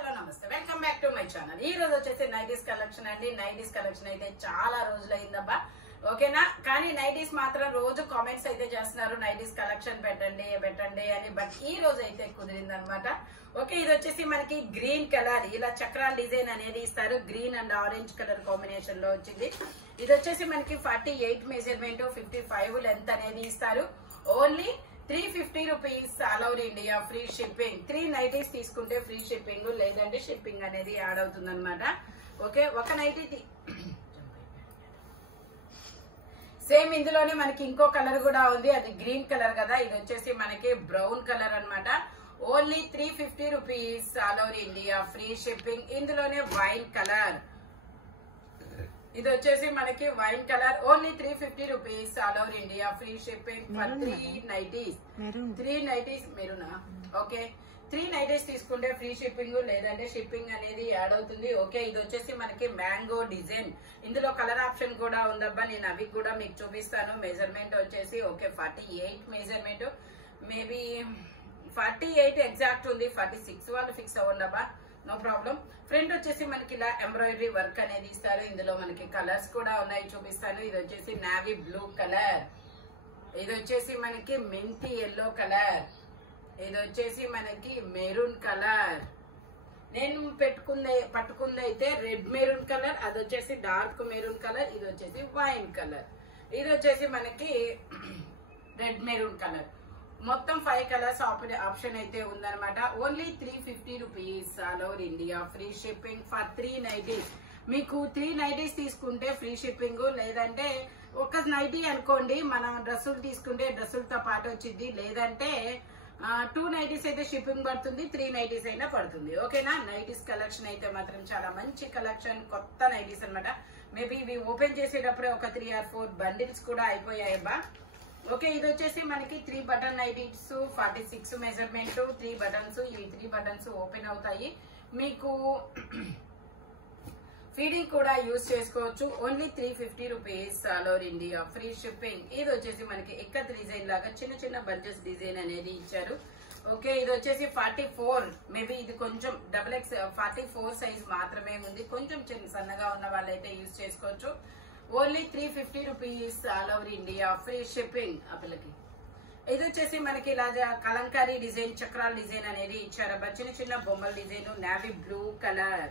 Hello నమస్తే, welcome back to my channel. ఈ రోజు వచ్చేసి నైటీస్ కలెక్షన్ అండి. నైటీస్ కలెక్షన్ అయితే చాలా రోజులు అయిందబ్బా, ఓకేనా. కానీ నైటీస్ మాత్రం రోజు కామెంట్స్ అయితే చేస్తున్నారు, నైటీస్ కలెక్షన్ పెట్టండి పెట్టండి అని. బట్ ఈ రోజు అయితే కుదిరింది అనమాట. ఓకే, ఇది వచ్చేసి మనకి గ్రీన్ కలర్, ఇలా చక్రాల డిజైన్ అనేది ఇస్తారు. Green and orange colour combination లో వచ్చింది. ఇది వచ్చేసి మనకి 48 మెజర్మెంట్, 55 లెంత్ అనేది ఇస్తారు. Only 350 rupees, all over India, free shipping. 3 nighties తీసుకుంటే ఫ్రీ షిప్పింగ్, లేదంటే షిప్పింగ్ అనేది యాడ్ అవుతుంది అనమాట. ఓకే, ఒక నైటీ సేమ్ ఇందులోనే మనకి ఇంకో కలర్ కూడా ఉంది, అది గ్రీన్ కలర్ కదా. ఇది వచ్చేసి మనకి బ్రౌన్ కలర్ అన్నమాట. Only 350 rupees, all over India, free shipping. ఇందులోనే వైన్ కలర్, ఇది వచ్చేసి మనకి wine colour. Only 350 rupees, all over India, free shipping for 3 nighties. 3 nighties మెరూనా? ఓకే, 3 నైటీస్ తీసుకుంటే ఫ్రీ షిప్పింగ్, లేదంటే షిప్పింగ్ అనేది యాడ్ అవుతుంది. ఓకే, ఇది వచ్చేసి మనకి మ్యాంగో డిజైన్. ఇందులో కలర్ ఆప్షన్ కూడా ఉందబ్బా, నేను అవి కూడా మీకు చూపిస్తాను. మెజర్మెంట్ వచ్చేసి ఓకే 48 మెజర్మెంట్, మేబీ 48 ఎగ్జాక్ట్ ఉంది. 46 వాళ్ళు ఫిక్స్ అవ్వండి అబ్బా, నో ప్రాబ్లం. ఫ్రంట్ వచ్చేసి మనకి ఇలా ఎంబ్రాయిడరీ వర్క్ అనేది ఇస్తారు. ఇందులో మనకి కలర్స్ కూడా ఉన్నాయి, చూపిస్తాను. ఇది వచ్చేసి నావీ బ్లూ కలర్, ఇది వచ్చేసి మనకి మెంతి ఎల్లో కలర్, ఇది వచ్చేసి మనకి మెరూన్ కలర్. నేను పట్టుకుంది అయితే రెడ్ మెరూన్ కలర్, అది వచ్చేసి డార్క్ మెరూన్ కలర్, ఇది వచ్చేసి వైన్ కలర్, ఇది వచ్చేసి మనకి రెడ్ మెరూన్ కలర్. మొత్తం 5 కలర్స్ ఆప్షన్ అయితే ఉందన్నమాట. Only 350 rupees, all over India, free shipping for 3 nighties. మీకు 3 నైటీస్ తీసుకుంటే ఫ్రీ షిప్పింగ్, లేదంటే ఒక నైటీ అనుకోండి, మనం డ్రెస్సులు తీసుకుంటే డ్రెస్సులతో పాటు వచ్చింది, లేదంటే 2 నైటీస్ అయితే షిప్పింగ్ పడుతుంది, 3 నైటీస్ అయినా పడుతుంది. ఓకేనా. నైటీస్ కలెక్షన్ అయితే మాత్రం చాలా మంచి కలెక్షన్, కొత్త నైటీస్ అనమాట. మేబీ ఇవి ఓపెన్ చేసేటప్పుడే ఒక 3 or 4 బండిల్స్ కూడా అయిపోయాయబ్బా. ఓకే, ఇది వచ్చేసి మనకి 3 బటన్ నైటీస్, 46 మెజర్మెంట్, 3 బటన్స్. ఇవి 3 బటన్స్ ఓపెన్ అవుతాయి. మీకు ఫీడింగ్ కూడా యూజ్ చేసుకోవచ్చు. Only 350 rupees, all over India, free shipping. ఇది వచ్చేసి మనకి ఎక్కత్ డిజైన్ లాగా చిన్న చిన్న బంచెస్ డిజైన్ అనేది ఇచ్చారు. ఓకే, ఇది వచ్చేసి 44, మేబీ ఇది కొంచెం XXL 44 సైజ్ మాత్రమే ఉంది. కొంచెం సన్నగా ఉన్న వాళ్ళైతే యూజ్ చేసుకోవచ్చు. Only 350 rupees, all over India, free shipping. అప్పలకి ఇది వచ్చేసి మనకి ఇలా కలంకారీ డిజైన్, చక్రాల డిజైన్ అనేది ఇచ్చారు. చిన్న చిన్న బొమ్మల design, navy blue colour,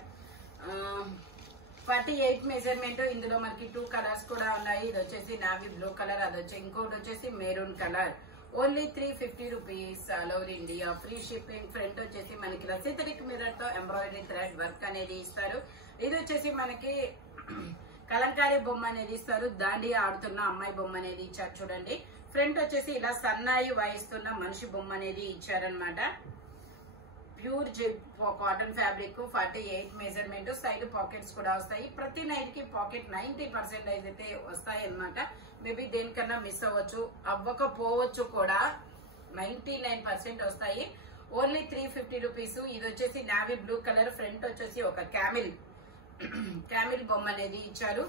48 measurement. ఇందులో మనకి 2 కలర్స్ కూడా ఉన్నాయి. ఇది వచ్చేసి నావీ బ్లూ కలర్, అది వచ్చి ఇంకోటి వచ్చేసి maroon colour. Only 350 rupees, all over India, free shipping. Front వచ్చేసి మనకి సింథటిక్ మిర్రర్ తో ఎంబ్రాయిడరీ థ్రెడ్ వర్క్ అనేది ఇస్తారు. ఇది వచ్చేసి మనకి కలంకారీ బొమ్మ అనేది ఇస్తారు. దాండి ఆడుతున్న అమ్మాయి బొమ్మ అనేది ఇచ్చారు చూడండి. ఫ్రంట్ వచ్చేసి ఇలా సన్నాయి వాయిస్తున్న మనిషి బొమ్మ అనేది ఇచ్చారనమాట. Pure cotton fabric, 48 measurement. Side pockets కూడా వస్తాయి. ప్రతి నైట్ కి పాకెట్ 90% అయితే వస్తాయి అనమాట. మేబీ దేనికన్నా మిస్ అవ్వకపోవచ్చు కూడా, 99% వస్తాయి. Only 350 rupees. ఇది వచ్చేసి నావీ బ్లూ కలర్. ఫ్రంట్ వచ్చేసి ఒక క్యామిల్ బొమ్మ అనేది ఇచ్చారు.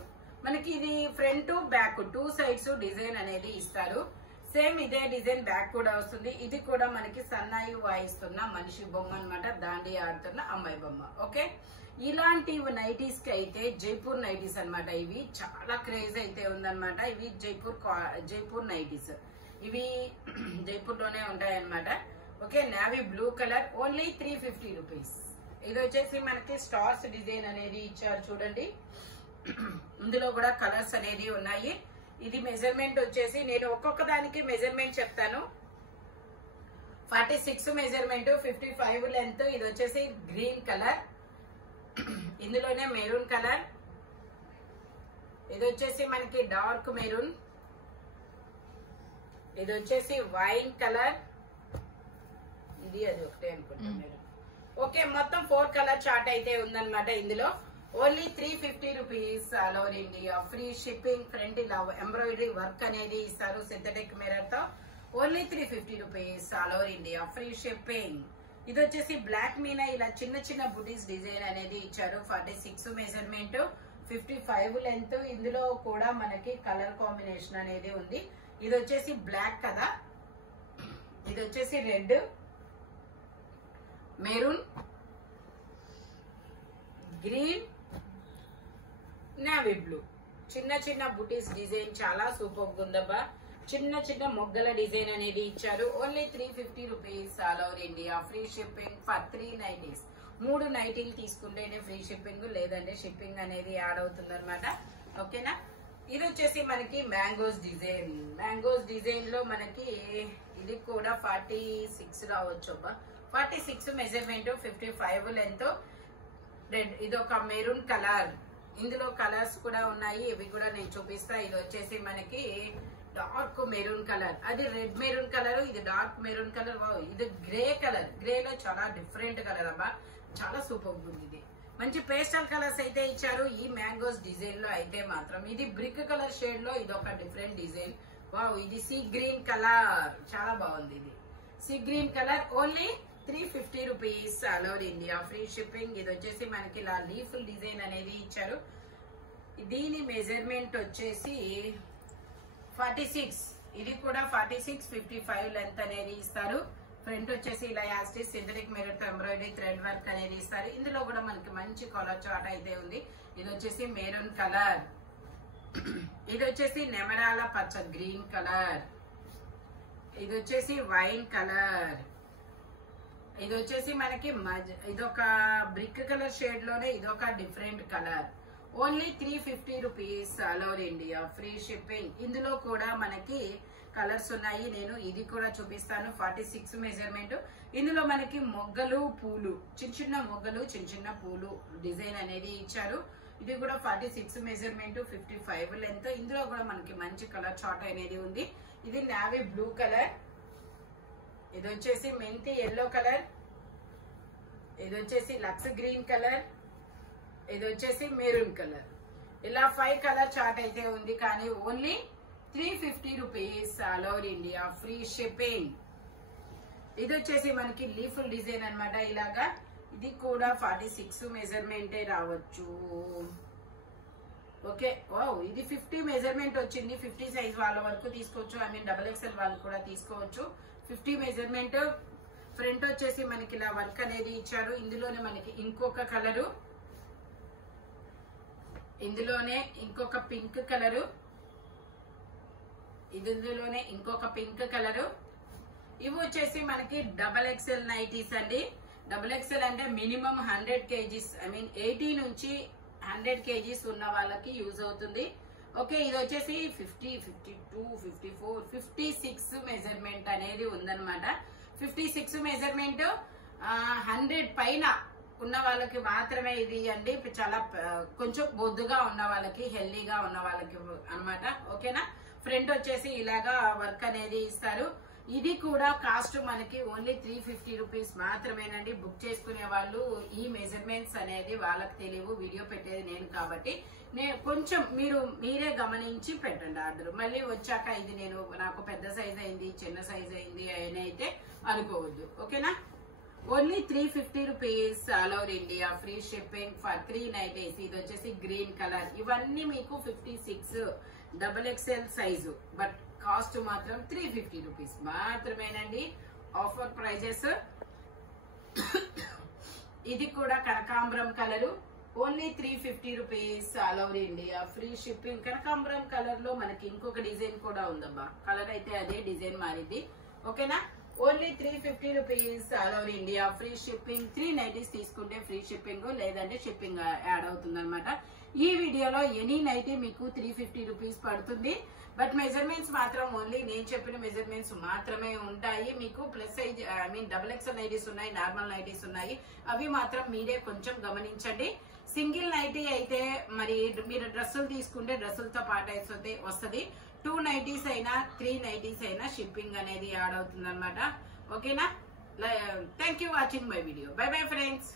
మనకి ఇది ఫ్రంట్ బ్యాక్ 2 సైడ్స్ డిజైన్ అనేది ఇస్తారు. సేమ్ ఇదే డిజైన్ బ్యాక్ కూడా వస్తుంది. ఇది కూడా మనకి సన్నాయి వాయిస్తున్న మనిషి బొమ్మ అనమాట, దాండి ఆడుతున్న అమ్మాయి బొమ్మ. ఓకే, ఇలాంటి నైటీస్ కి అయితే జైపూర్ నైటీస్ అనమాట. ఇవి చాలా క్రేజ్ అయితే ఉందన్నమాట. ఇవి జైపూర్ నైటీస్, ఇవి జైపూర్ లోనే ఉంటాయన్నమాట. Okay, navy blue colour. Only 350 rupees. ఇది వచ్చేసి మనకి స్టార్స్ డిజైన్ అనేది ఇచ్చారు చూడండి. ఇందులో కూడా కలర్స్ అనేది ఉన్నాయి. ఇది మెజర్మెంట్ వచ్చేసి నేను ఒక్కొక్క దానికి మెజర్మెంట్ చెప్తాను. 46 మెజర్మెంట్, 55 లెంత్. ఇది వచ్చేసి గ్రీన్ కలర్, ఇందులోనే మెరూన్ కలర్. ఇది వచ్చేసి మనకి డార్క్ మెరూన్, ఇది వచ్చేసి వైన్ కలర్, ఇది అది ఒకటే అనుకుంటా మెరూన్. ఓకే, మొత్తం 4 కలర్ చార్ట్ అయితే ఉందన్నమాట ఇందులో. Only 350 rupees, all over India, free shipping. Front ఇలా ఎంబ్రాయిడరీ వర్క్ అనేది ఇస్తారు సింథటిక్ మిర్రర్ తో. Only 350 rupees, all over India, free shipping. ఇది వచ్చేసి బ్లాక్ మీనా ఇలా చిన్న చిన్న బుటీస్ డిజైన్ అనేది ఇచ్చారు. 46 మెజర్మెంట్, 55 లెంత్. ఇందులో కూడా మనకి కలర్ కాంబినేషన్ అనేది ఉంది. ఇది వచ్చేసి బ్లాక్ కదా, ఇది వచ్చేసి red, maroon, green navy blue చిన్న చిన్న బుటీస్ డిజైన్ చాలా సూపర్ ఉందబ్బా. చిన్న చిన్న మొగ్గల డిజైన్ అనేది ఇచ్చారు. Only 350 rupees all over India. Free shipping for 3 nighties. 3 నైటీలు తీసుకుంటేనే ఫ్రీ షిప్పింగ్, లేదంటే షిప్పింగ్ అనేది యాడ్ అవుతుంది అనమాట. ఓకేనా. ఇది వచ్చేసి మనకి మ్యాంగోస్ డిజైన్. మ్యాంగోస్ డిజైన్ లో మనకి ఇది కూడా 46 రావచ్చు అబ్బా. 46 మెజర్మెంట్, 55 లెంత్. రెడ్ ఇది ఒక మెరూన్ కలర్. ఇందులో కలర్స్ కూడా ఉన్నాయి, ఇవి కూడా నేను చూపిస్తా. ఇది వచ్చేసి మనకి డార్క్ మెరూన్ కలర్, అది రెడ్ మెరూన్ కలర్, ఇది డార్క్ మెరూన్ కలర్. ఇది గ్రే కలర్. గ్రే లో చాలా డిఫరెంట్ కలర్ అబ్బా, చాలా సూపర్ ఉంది. ఇది మంచి పేస్టల్ కలర్స్ అయితే ఇచ్చారు ఈ మ్యాంగోస్ డిజైన్ లో అయితే మాత్రం. ఇది బ్రిక్ కలర్ షేడ్ లో ఇది ఒక డిఫరెంట్ డిజైన్. వావ్, ఇది సీ గ్రీన్ కలర్, చాలా బాగుంది. ఇది sea green colour. Only 350 rupees all over India. Free shipping. ఇది వచ్చేసి మనకి ఇలా లీఫ్ డిజైన్ అనేది ఇచ్చారు. దీని మెజర్మెంట్ వచ్చేసి 46. ఇది కూడా 46, 55 లెంత్ అనేది ఇస్తారు. ఫ్రంట్ వచ్చేసి ఇలా యాస్టిస్ సింథటిక్ మిర్రర్ తో ఎంబ్రాయిడరీ థ్రెడ్ వర్క్ అనేది ఇస్తారు. ఇందులో కూడా మనకి మంచి కలర్ చార్ట్ అయితే ఉంది. ఇది వచ్చేసి మెరూన్ కలర్. ఇది వచ్చేసి నెమరాల పచ్చ గ్రీన్ కలర్. ఇది వచ్చేసి వైన్ కలర్. ఇది వచ్చేసి మనకి ఇదొక బ్రిక్ కలర్ షేడ్ లోనే ఇదొక different colour. Only 350 rupees all over India. Free shipping. ఇందులో కూడా మనకి కలర్స్ ఉన్నాయి, నేను ఇది కూడా చూపిస్తాను. 46 మెజర్మెంట్. ఇందులో మనకి మొగ్గలు పూలు, చిన్న చిన్న మొగ్గలు చిన్న చిన్న పూలు డిజైన్ అనేది ఇచ్చారు. ఇది కూడా 46 మెజర్మెంట్, 55 లెంత్. ఇందులో కూడా మనకి మంచి కలర్ చార్ట్ అనేది ఉంది. ఇది నావీ బ్లూ కలర్. ఇది వచ్చేసి మెంతి ఎల్లో కలర్. ఇది వచ్చేసి లక్స్ గ్రీన్ కలర్. ఇది వచ్చేసి మెరూన్ కలర్. ఇలా 5 కలర్ చార్ట్ అయితే ఉంది, కానీ only 350 rupees all over India. Free shipping. ఇది వచ్చేసి మనకి లీఫ్ డిజైన్ అన్నమాట. ఇలాగా ఇది కూడా 46 మెజర్మెంటే రావచ్చు. ఓకే. వావ్, ఇది 50 మెజర్మెంట్ వచ్చింది. 50 సైజ్ వాళ్ళ వరకు తీసుకోవచ్చు. ఐ మీన్ XXL వాళ్ళు కూడా తీసుకోవచ్చు. 50 మెజర్మెంట్. ఫ్రంట్ వచ్చేసి మనకి ఇలా వర్క్ అనేది ఇచ్చారు. ఇందులోనే మనకి ఇంకొక కలరు, ఇందులోనే ఇంకొక పింక్ కలరు, ఇందులోనే ఇంకొక పింక్ కలరు. ఇవి వచ్చేసి మనకి XXL నైటీస్ అండి. XXL అంటే మినిమం 100 kgs, ఐ మీన్ 80 నుంచి 100 kgs ఉన్న వాళ్ళకి యూజ్ అవుతుంది. ఓకే. ఇది వచ్చేసి 50, 52, 54, 56 మెజర్మెంట్ అనేది ఉందన్నమాట. 56 మెజర్మెంట్ 100 పైన ఉన్న వాళ్ళకి మాత్రమే ఇది అండి. చాలా కొంచెం బొద్దుగా ఉన్న వాళ్ళకి, హెల్దీగా ఉన్న వాళ్ళకి అన్నమాట. ఓకేనా. ఫ్రంట్ వచ్చేసి ఇలాగా వర్క్ అనేది ఇస్తారు. ఇది కూడా కాస్ట్ మనకి ఓన్లీ 350 రూపీస్ మాత్రమేనండి. బుక్ చేసుకునే వాళ్ళు ఈ మెజర్మెంట్స్ అనేది వాళ్ళకి తెలియవు, వీడియో పెట్టేది నేను కాబట్టి కొంచెం మీరే గమనించి పెట్టండి ఆర్డర్. మళ్ళీ వచ్చాక ఇది నాకు పెద్ద సైజ్ అయింది, చిన్న సైజ్ అయింది అని అయితే అనుకోవద్దు. ఓకేనా. Only 350 rupees all over India. Free shipping for 3 nighties. ఇది వచ్చేసి గ్రీన్ కలర్. ఇవన్నీ మీకు 56 XXL సైజు, బట్ కాస్ట్ మాత్రం 350 రూపీస్ మాత్రమేనండి. Offer prizes. ఇది కూడా కనకాంబరం colour. Only 350 rupees all over India. Free shipping. కనకాంబరం కలర్ లో మనకి ఇంకొక డిజైన్ కూడా ఉందబ్బా. కలర్ అయితే అదే, డిజైన్ మారింది. ఓకేనా. Only 350 rupees all over India. Free shipping. 3 nighties తీసుకుంటే ఫ్రీ షిప్పింగ్, లేదంటే షిప్పింగ్ యాడ్ అవుతుంది అనమాట. ఈ వీడియోలో ఎనీ నైటీ మీకు 350 రూపీస్ పడుతుంది. బట్ మెజర్మెంట్స్ మాత్రం ఓన్లీ నేను చెప్పిన మెజర్మెంట్స్ మాత్రమే ఉంటాయి. మీకు plus size, I mean XXL nighties ఉన్నాయి, నార్మల్ నైటీస్ ఉన్నాయి. అవి మాత్రం మీరే కొంచెం గమనించండి. సింగిల్ నైటీ అయితే మరి మీరు డ్రెస్సులు తీసుకుంటే డ్రెస్సులతో పాటు వస్తుంది. 2 నైటీస్ అయినా 3 నైటీస్ అయినా షిప్పింగ్ అనేది యాడ్ అవుతుంది అనమాట. ఓకేనా. Thank you watching my video. By bye friends.